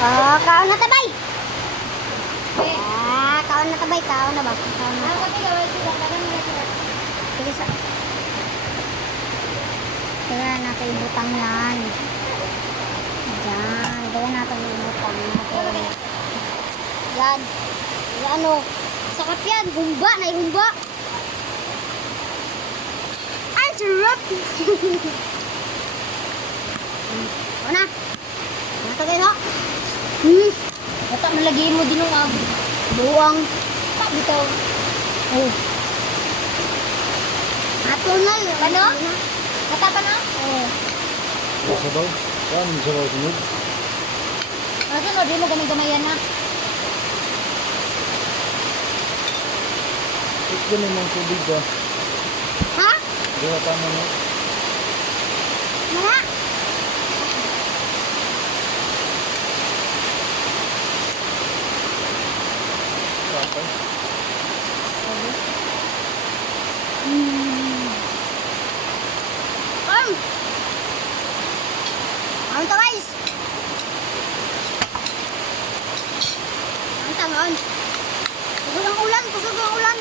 Oh, kaon na tabay. Kaon na tabay, kaon na ba? Kaon na. Sige sa. Kaya natin ibutang yan. Diyan, gawin natin ibutang natin. Yan. Yan o. Sakap yan, humba, naihumba. Ay, sarap. O na. Ito kayo. Ito, nalagay mo din ng buwang. Pa, dito. Oh. Ato na yun. Ano? Mata pa na? Oo. Sabaw? Saan mo sabaw sunod? Ano no, di mo gamay-gamayan na. Ito na yung tubig ba? Ha? Di ba tama mo? Mga? Kapay? Ano to guys? Ang tangon. Kusog ang ulan, kusog ang ulan.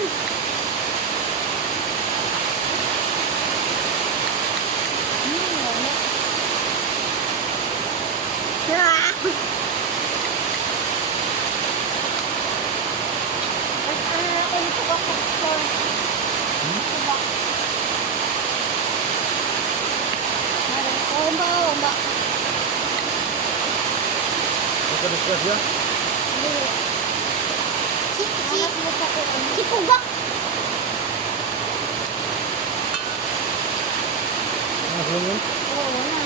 Umba. Nagka-discuss ya? Si Pugak. Ano sila yun? Oo na.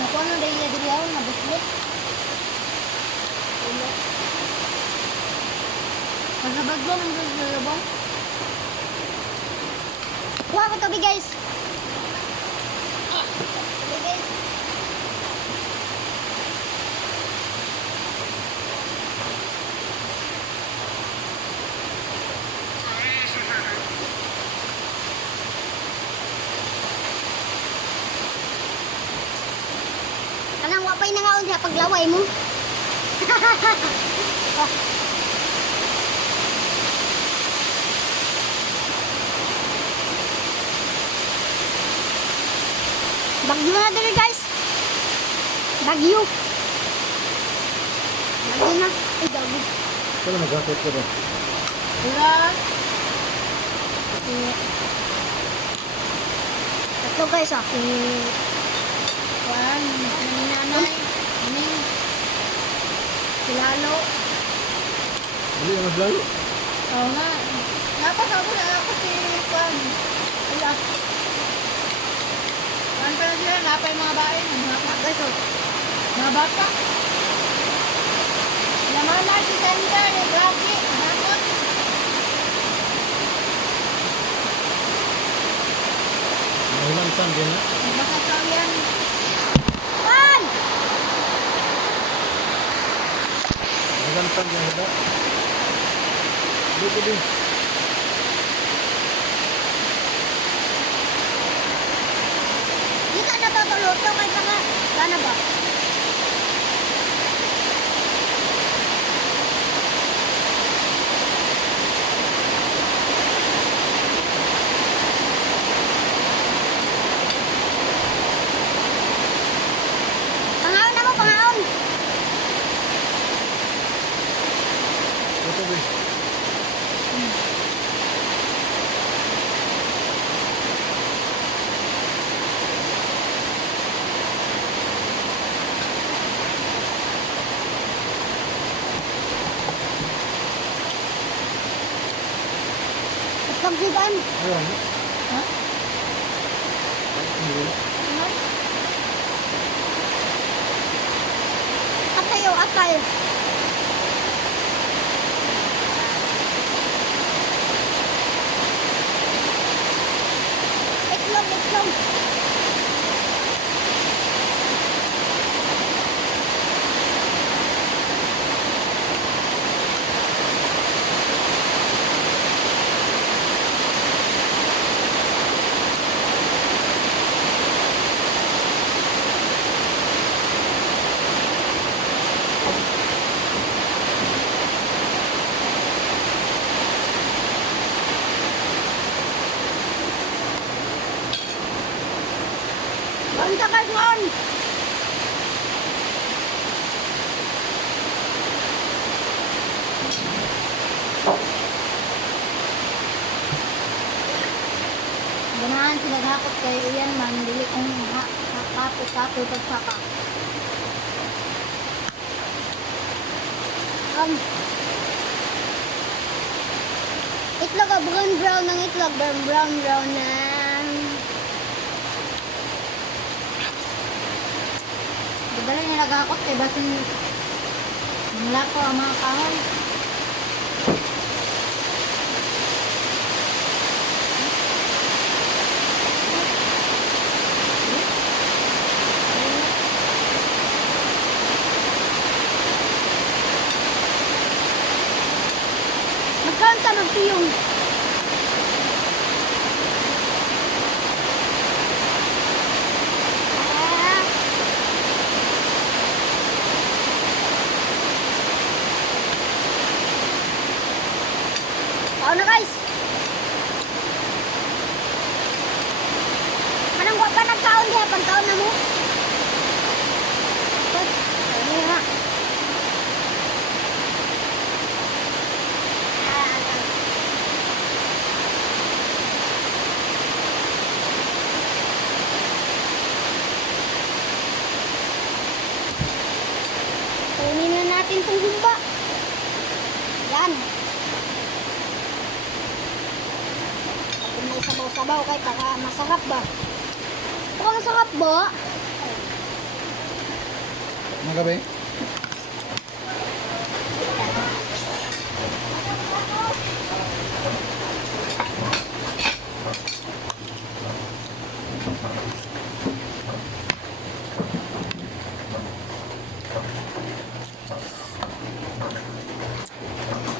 Nakuha na dahil yung diriyaw, nabuslit. Masabag ba ng diriyaw? Kuha ko tubig guys. Tubig guys. Kanang wapay na nga siya paglaway mo. Oh. Bagyo na dali guys. Bagyo. Bagyo na. Ay, gabi. Kaya nag-akit ka ba? Wala. Tatlo guys ah. Kuan, nanay, ning, kilalo. Hindi na mas lalo. Oo nga. Napasabot na ako si Kuan. Wala. Kuan pa sila, napay mga bae. Guys oh. Mga bata. Laman na si Sender, ni Grabe. Bakit? Mahilang saan din na? Bakit lang yan? Kuan! Mahilang saan din na? Dito din. Di ka natutuluto kay saka. Sana ba? Pangaon na mo, pangaon. Dito din. Pagsigaan. Ayan. Ha? Hindi. Atay o atay. Itlog. Ganahan sila gakot kayo yan man. Dili kong kapoy pagsaka. Itlog brown ng itlog. Brown na. Dali nila gakot kay basin manglako ang mga kahoy. Magkaroon ka magpiyong. Tao na guys. Anong wa pa nagkaon diha? Pagkaon na mo? Ano nga? Kunin na natin itong humba. Yan. Kung may sabaw-sabaw kahit baka masarap ba? Baka masarap ba? Mga gabi?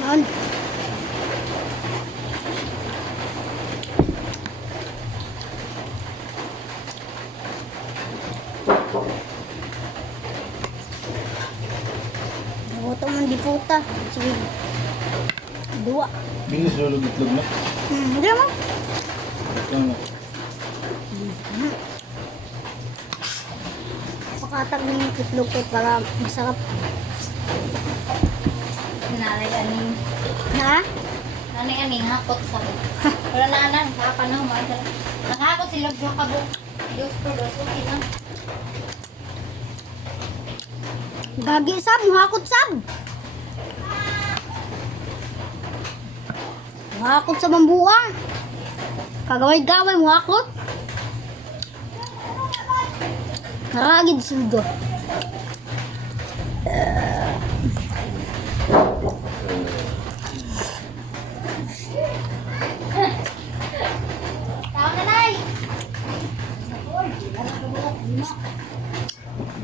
Yan. Ito man di puta. Sige. Dua. Bilis lulog itlog na. Hindi mo. Ano? Pakatag ng itlog ko para masarap. Nanay aning. Ha? Nanay aning hakot sa buk. Wala na anan, kapa na umaga. Nakakot sila yung kabuk. Diyos po, dos, okay na. Gagi sab, muhakot sab. Muhakot sa bambuang. Kagaway-gaway, muhakot. Naragid sudo. Tawag na nay!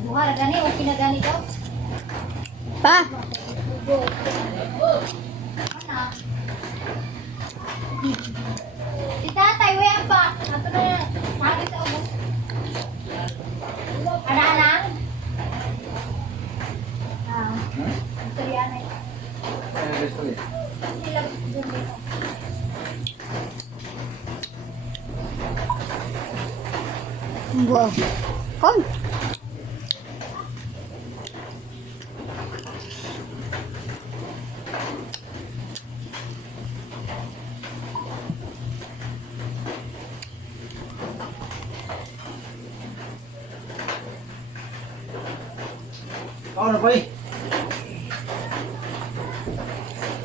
Buha na gani, okay na gani ko. Pa, Ano? Si tatay, wala pa. Ato na, sabi sa ubos. Ana-ana? Ito yan ay. Sila dun dito. wow. Kon. Ako na pa eh.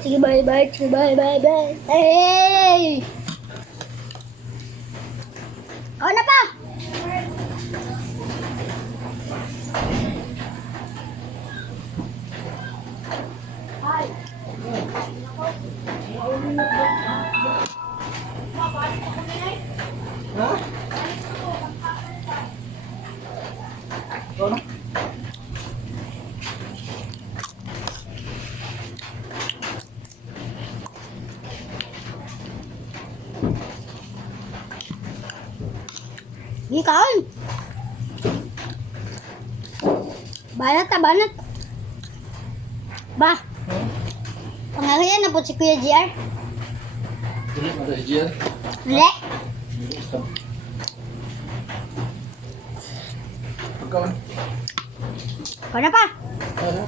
Sige, bye-bye. Sige, bye-bye. Hey! Ako na pa! Ha? Ano? Sige, kaon. Banat ta, banat. Ba, pangarian na po si Kuya GR. Dili mo dahil GR. Hindi. Dili, stop. kaon. Kaya pa. Ano?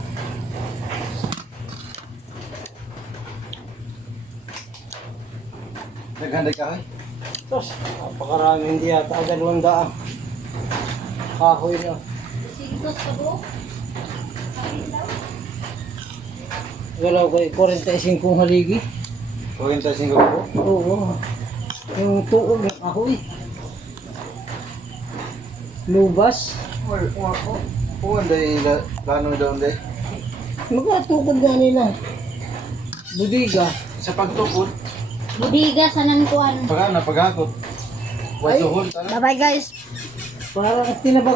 Naghanday ka, hoy. Tos, napakarami hindi yata. 200. Kahoy na. Sintos ka buo. Kapit daw. Galaw ko 45 haligi. 45 po. Oo. Yung tuog ng kahoy. Lubas. Oo, anday plano daw anday. Magatukod nga nila. Budiga. Sa pagtukod, Budiga sa nankuan. paghakot. Way suhol, tara. Bye-bye guys. Parang tinabang